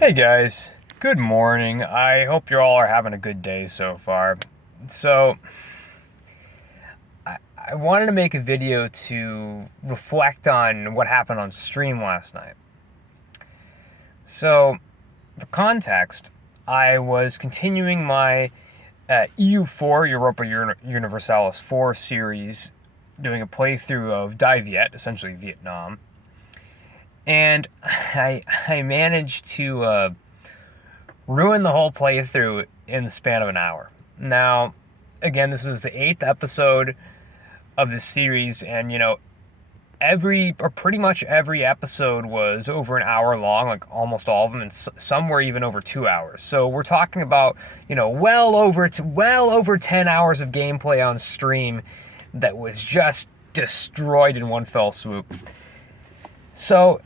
Hey guys, good morning. I hope you all are having a good day so far. So, I wanted to make a video to reflect on what happened on stream last night. So, for context, I was continuing my EU4, Europa Universalis 4 series, doing a playthrough of Dai Viet, essentially Vietnam. And I managed to ruined the whole playthrough in the span of an hour. Now, again, this was the 8th episode of this series, and pretty much every episode was over an hour long, like almost all of them, and some were even over 2 hours. So we're talking about, well over 10 hours of gameplay on stream that was just destroyed in one fell swoop. So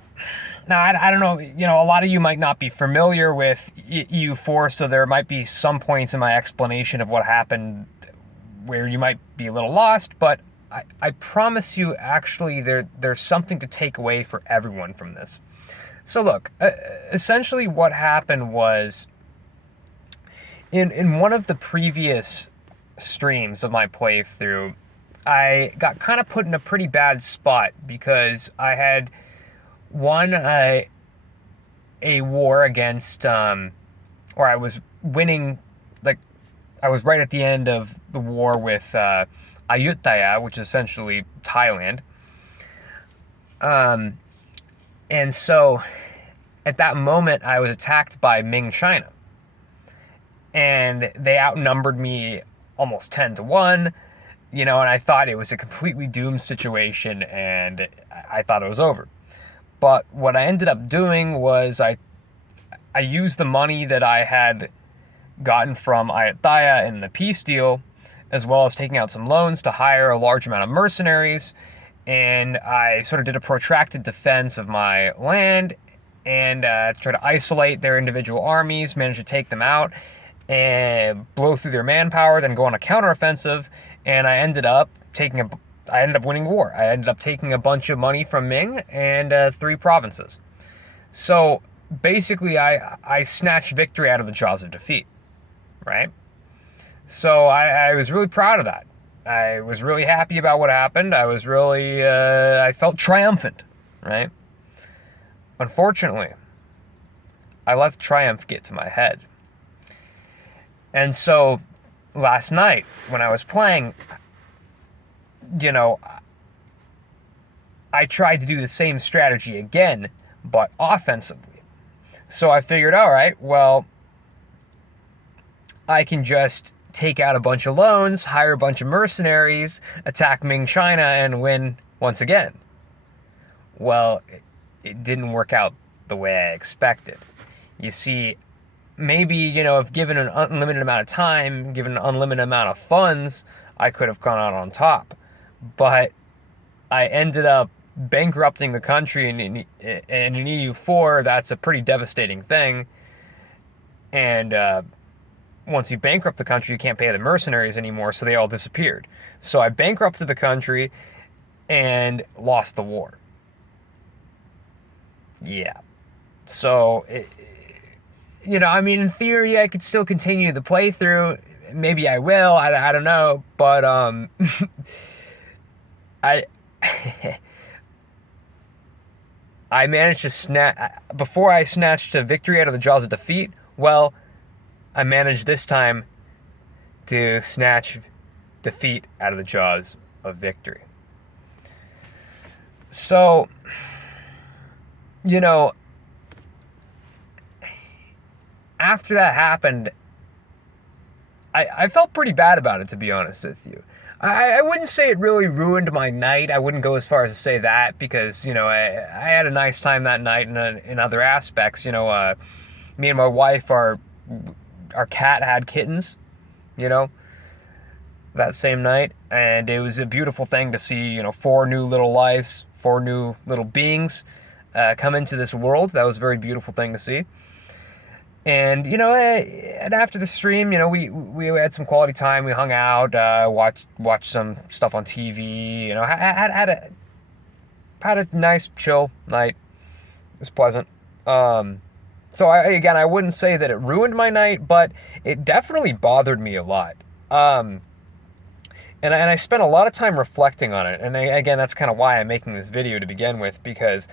now, I don't know, a lot of you might not be familiar with EU4, so there might be some points in my explanation of what happened where you might be a little lost, but I promise you, actually, there's something to take away for everyone from this. So look, essentially what happened was, in one of the previous streams of my playthrough, I got kind of put in a pretty bad spot because I had won a war against, or I was winning, like, I was right at the end of the war with Ayutthaya, which is essentially Thailand. And so, at that moment, I was attacked by Ming China. And they outnumbered me almost 10 to 1, and I thought it was a completely doomed situation, and I thought it was over. But what I ended up doing was I used the money that I had gotten from Ayutthaya in the peace deal, as well as taking out some loans to hire a large amount of mercenaries, and I sort of did a protracted defense of my land and try to isolate their individual armies, manage to take them out, and blow through their manpower, then go on a counteroffensive, and I ended up winning the war. I ended up taking a bunch of money from Ming and 3 provinces. So basically, I snatched victory out of the jaws of defeat, right? So I was really proud of that. I was really happy about what happened. I felt triumphant, right? Unfortunately, I let the triumph get to my head. And so last night, when I was playing, I tried to do the same strategy again, but offensively. So I figured, all right, well, I can just take out a bunch of loans, hire a bunch of mercenaries, attack Ming China, and win once again. Well, it didn't work out the way I expected. You see, maybe, if given an unlimited amount of time, given an unlimited amount of funds, I could have gone out on top. But I ended up bankrupting the country, and in EU4, that's a pretty devastating thing. And once you bankrupt the country, you can't pay the mercenaries anymore, so they all disappeared. So I bankrupted the country and lost the war. Yeah. So, in theory, I could still continue the playthrough. Maybe I will. I don't know. But, I I managed to before I snatched a victory out of the jaws of defeat, well, I managed this time to snatch defeat out of the jaws of victory. So, after that happened, I felt pretty bad about it, to be honest with you. I wouldn't say it really ruined my night. I wouldn't go as far as to say that because, I had a nice time that night in other aspects. Me and my wife, our cat had kittens, that same night. And it was a beautiful thing to see, 4 new little lives, 4 new little beings come into this world. That was a very beautiful thing to see. And, and after the stream, we had some quality time. We hung out, watched some stuff on TV, had a nice, chill night. It was pleasant. So again, I wouldn't say that it ruined my night, but it definitely bothered me a lot. And I spent a lot of time reflecting on it. And again, that's kind of why I'm making this video to begin with, because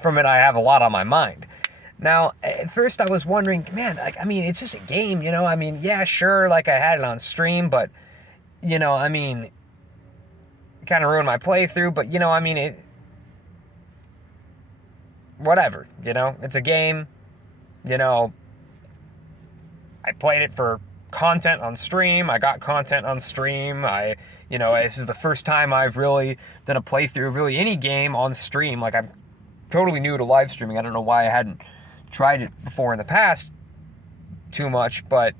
from it, I have a lot on my mind. Now, at first I was wondering, man, like, I mean, it's just a game, you know? I mean, yeah, sure, like, I had it on stream, but, you know, I mean, it kind of ruined my playthrough, but, you know, I mean, whatever, you know? It's a game, you know, I played it for content on stream, I got content on stream, you know, this is the first time I've really done a playthrough of really any game on stream. Like, I'm totally new to live streaming. I don't know why I hadn't tried it before in the past too much, but,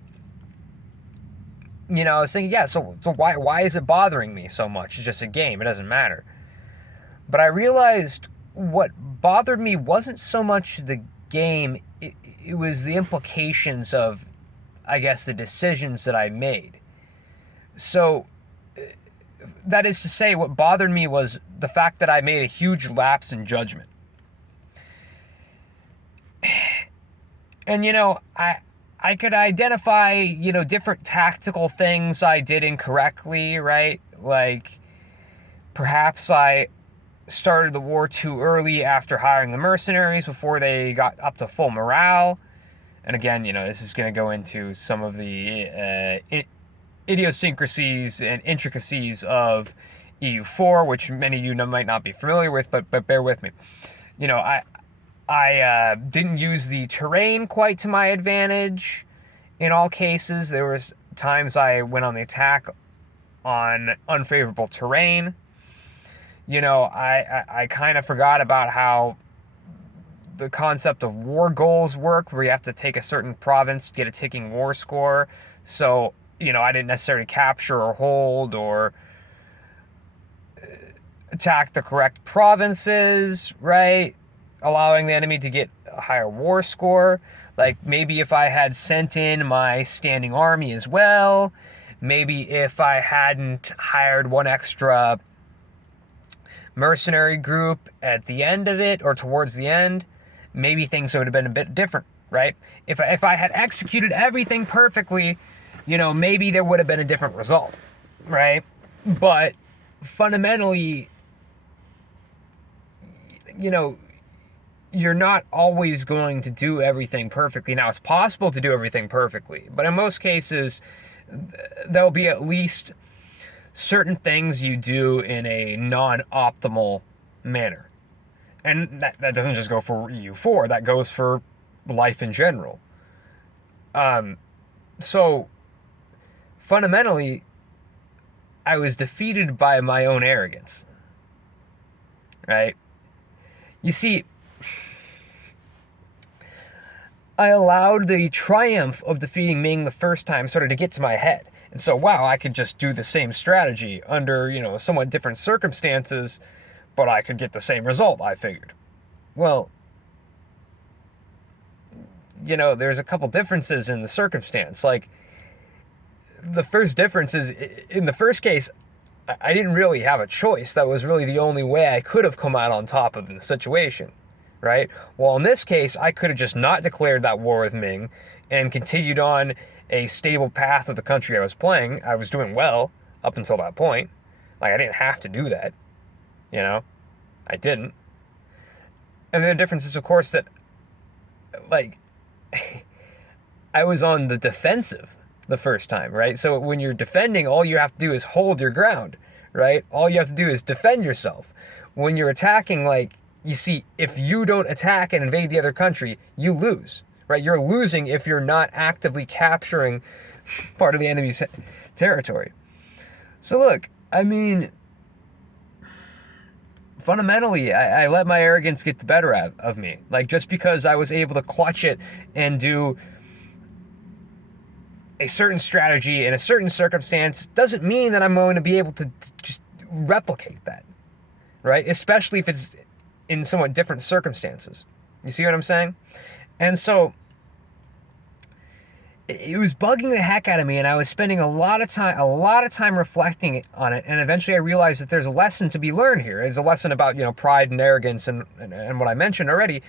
you know, I was thinking, yeah, so why is it bothering me so much? It's just a game, it doesn't matter. But I realized what bothered me wasn't so much the game, it was the implications of, I guess, the decisions that I made. So, that is to say, what bothered me was the fact that I made a huge lapse in judgment. And, you know, I could identify, you know, different tactical things I did incorrectly, right? Like, perhaps I started the war too early after hiring the mercenaries before they got up to full morale. And again, you know, this is going to go into some of the idiosyncrasies and intricacies of EU4, which many of you might not be familiar with, but bear with me. You know, I didn't use the terrain quite to my advantage in all cases. There was times I went on the attack on unfavorable terrain. You know, I kind of forgot about how the concept of war goals work, where you have to take a certain province, get a ticking war score. So, you know, I didn't necessarily capture or hold or attack the correct provinces, right? Allowing the enemy to get a higher war score. Like, maybe if I had sent in my standing army as well, maybe if I hadn't hired one extra mercenary group at the end of it, or towards the end, maybe things would have been a bit different, right? If I had executed everything perfectly, you know, maybe there would have been a different result, right? But fundamentally, you know, you're not always going to do everything perfectly. Now, it's possible to do everything perfectly, but in most cases, there'll be at least certain things you do in a non-optimal manner. And that doesn't just go for EU4, that goes for life in general. So, fundamentally, I was defeated by my own arrogance, right? You see, I allowed the triumph of defeating Ming the first time sort of to get to my head. And so, wow, I could just do the same strategy under, you know, somewhat different circumstances, but I could get the same result, I figured. Well, you know, there's a couple differences in the circumstance. Like, the first difference is, in the first case, I didn't really have a choice. That was really the only way I could have come out on top of the situation, right? Well, in this case, I could have just not declared that war with Ming and continued on a stable path of the country I was playing. I was doing well up until that point. Like, I didn't have to do that, you know? I didn't. And the difference is, of course, that, like, I was on the defensive the first time, right? So when you're defending, all you have to do is hold your ground, right? All you have to do is defend yourself. When you're attacking, like, you see, if you don't attack and invade the other country, you lose, right? You're losing if you're not actively capturing part of the enemy's territory. So look, I mean, fundamentally, I let my arrogance get the better of me. Like, just because I was able to clutch it and do a certain strategy in a certain circumstance doesn't mean that I'm going to be able to just replicate that, right? Especially if it's in somewhat different circumstances. You see what I'm saying? And so it was bugging the heck out of me, and I was spending a lot of time reflecting on it, and eventually I realized that there's a lesson to be learned here. It's a lesson about, you know, pride and arrogance and what I mentioned already.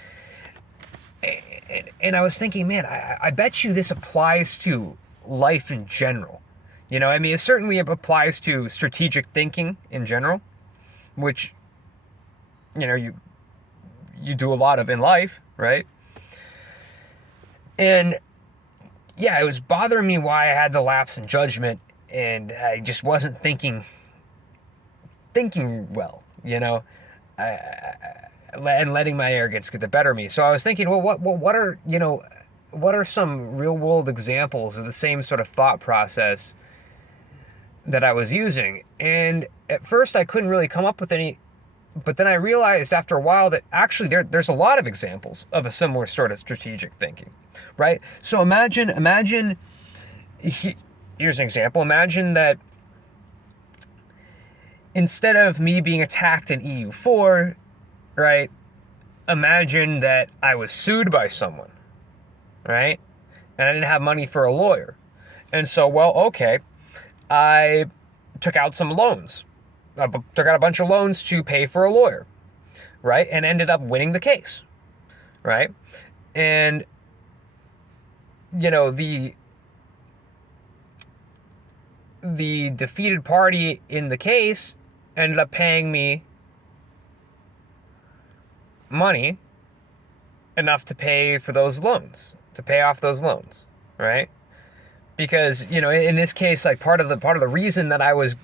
and I was thinking, man, I bet you this applies to life in general. You know, I mean, it certainly applies to strategic thinking in general, which, you know, you do a lot of in life, right? And yeah, it was bothering me why I had the lapse in judgment, and I just wasn't thinking well, you know, and letting my arrogance get the better of me. So I was thinking, well, what are, you know, what are some real world examples of the same sort of thought process that I was using? And at first I couldn't really come up with any, but then I realized after a while that actually there's a lot of examples of a similar sort of strategic thinking, right? So imagine, here's an example. Imagine that instead of me being attacked in EU4, right, imagine that I was sued by someone, right? And I didn't have money for a lawyer. And so, well, okay, I took out some loans. I took out a bunch of loans to pay for a lawyer, right? And ended up winning the case, right? And, you know, the defeated party in the case ended up paying me money enough to pay for those loans, to pay off those loans, right? Because, you know, in this case, like part of the reason that I was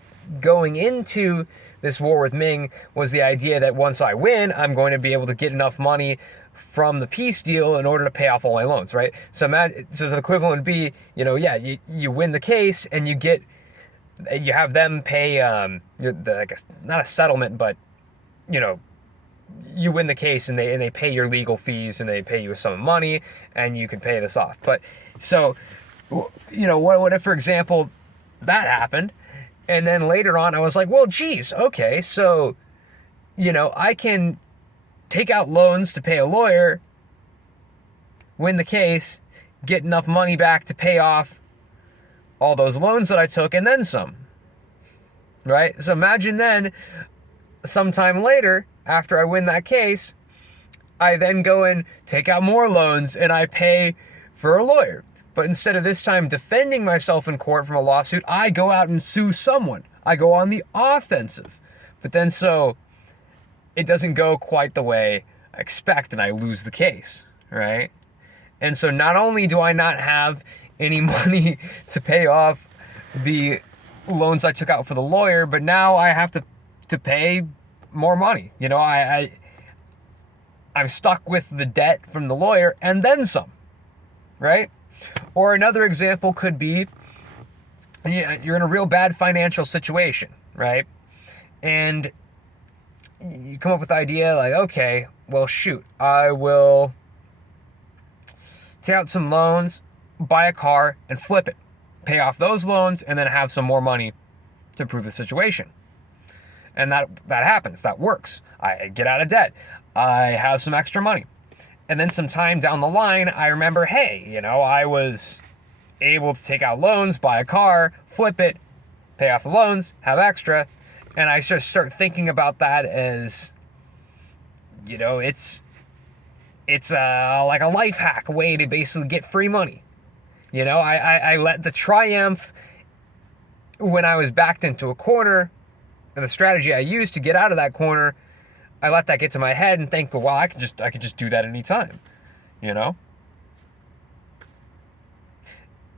going into this war with Ming was the idea that once I win, I'm going to be able to get enough money from the peace deal in order to pay off all my loans, right? So the equivalent would be, you know, yeah, you win the case and you have them pay, I guess not a settlement, but, you know, you win the case and they pay your legal fees and they pay you a sum of money and you can pay this off. But so, you know, what if, for example, that happened, and then later on I was like, well, geez, okay, so, you know, I can take out loans to pay a lawyer, win the case, get enough money back to pay off all those loans that I took, and then some, right? So imagine then, sometime later, after I win that case, I then go and take out more loans and I pay for a lawyer. But instead of this time defending myself in court from a lawsuit, I go out and sue someone. I go on the offensive. But then so it doesn't go quite the way I expect and I lose the case, right? And so not only do I not have any money to pay off the loans I took out for the lawyer, but now I have to pay more money. You know, I'm stuck with the debt from the lawyer and then some, right? Or another example could be, you're in a real bad financial situation, right? And you come up with the idea like, okay, well, shoot, I will take out some loans, buy a car, and flip it. Pay off those loans, and then have some more money to improve the situation. And that happens. That works. I get out of debt. I have some extra money. And then some time down the line, I remember, hey, you know, I was able to take out loans, buy a car, flip it, pay off the loans, have extra. And I just start thinking about that as, you know, it's like a life hack way to basically get free money. You know, I let the triumph when I was backed into a corner and the strategy I used to get out of that corner, I let that get to my head and think, well, I could just do that anytime, you know?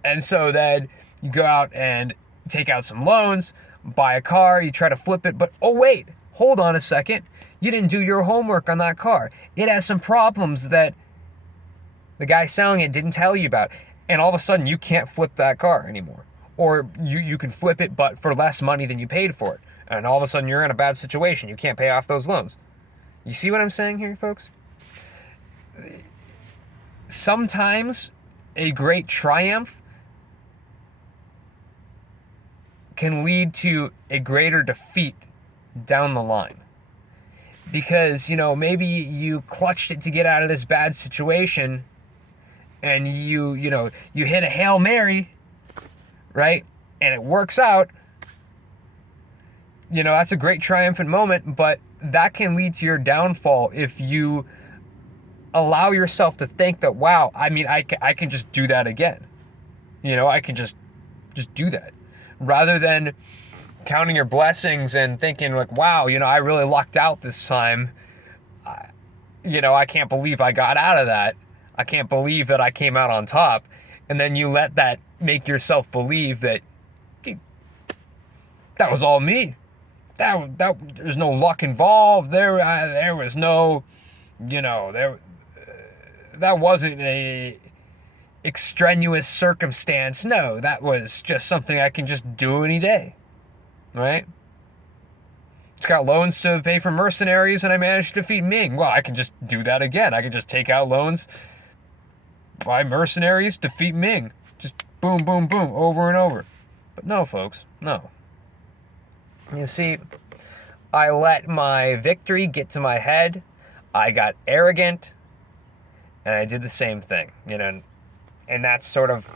And so then you go out and take out some loans, buy a car, you try to flip it, but oh wait, hold on a second. You didn't do your homework on that car. It has some problems that the guy selling it didn't tell you about. And all of a sudden you can't flip that car anymore. Or you can flip it, but for less money than you paid for it. And all of a sudden you're in a bad situation. You can't pay off those loans. You see what I'm saying here, folks? Sometimes a great triumph can lead to a greater defeat down the line. Because, you know, maybe you clutched it to get out of this bad situation and you hit a Hail Mary, right? And it works out. You know, that's a great triumphant moment, but that can lead to your downfall if you allow yourself to think that, wow, I mean, I can just do that again. You know, I can just do that. Rather than counting your blessings and thinking like, wow, you know, I really lucked out this time. You know, I can't believe I got out of that. I can't believe that I came out on top. And then you let that make yourself believe that that was all me. There's no luck involved. There was no, you know, that wasn't a extraneous circumstance. No, that was just something I can just do any day, right? It's got loans to pay for mercenaries, and I managed to defeat Ming. Well, I can just do that again. I can just take out loans, buy mercenaries, defeat Ming. Just boom, boom, boom, over and over. But no, folks, no. You see, I let my victory get to my head. I got arrogant, and I did the same thing, you know. And that's sort of,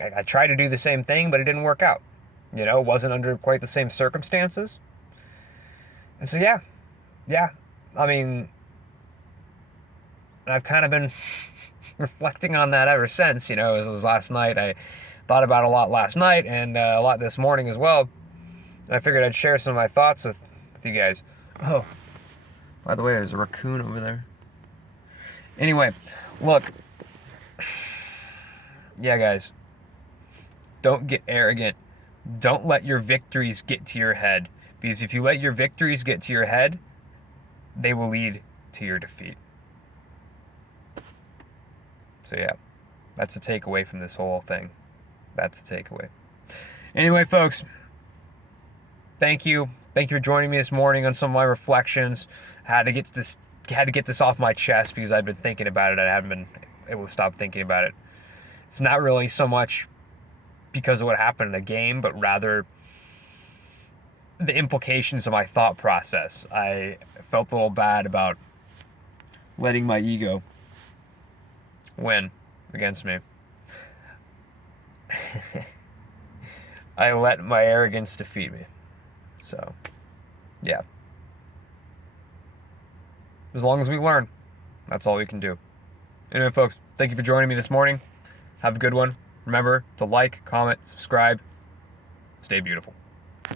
I tried to do the same thing, but it didn't work out. You know, it wasn't under quite the same circumstances. And so, yeah. I mean, I've kind of been reflecting on that ever since. You know, it was last night. I thought about it a lot last night and a lot this morning as well. And I figured I'd share some of my thoughts with you guys. Oh, by the way, there's a raccoon over there. Anyway, look. Yeah, guys. Don't get arrogant. Don't let your victories get to your head. Because if you let your victories get to your head, they will lead to your defeat. So yeah, that's the takeaway from this whole thing. That's the takeaway. Anyway, folks, thank you. Thank you for joining me this morning on some of my reflections. I had to get this off my chest because I'd been thinking about it. I haven't been able to stop thinking about it. It's not really so much because of what happened in the game, but rather the implications of my thought process. I felt a little bad about letting my ego win against me. I let my arrogance defeat me. So, yeah. As long as we learn, that's all we can do. Anyway, folks, thank you for joining me this morning. Have a good one. Remember to like, comment, subscribe. Stay beautiful.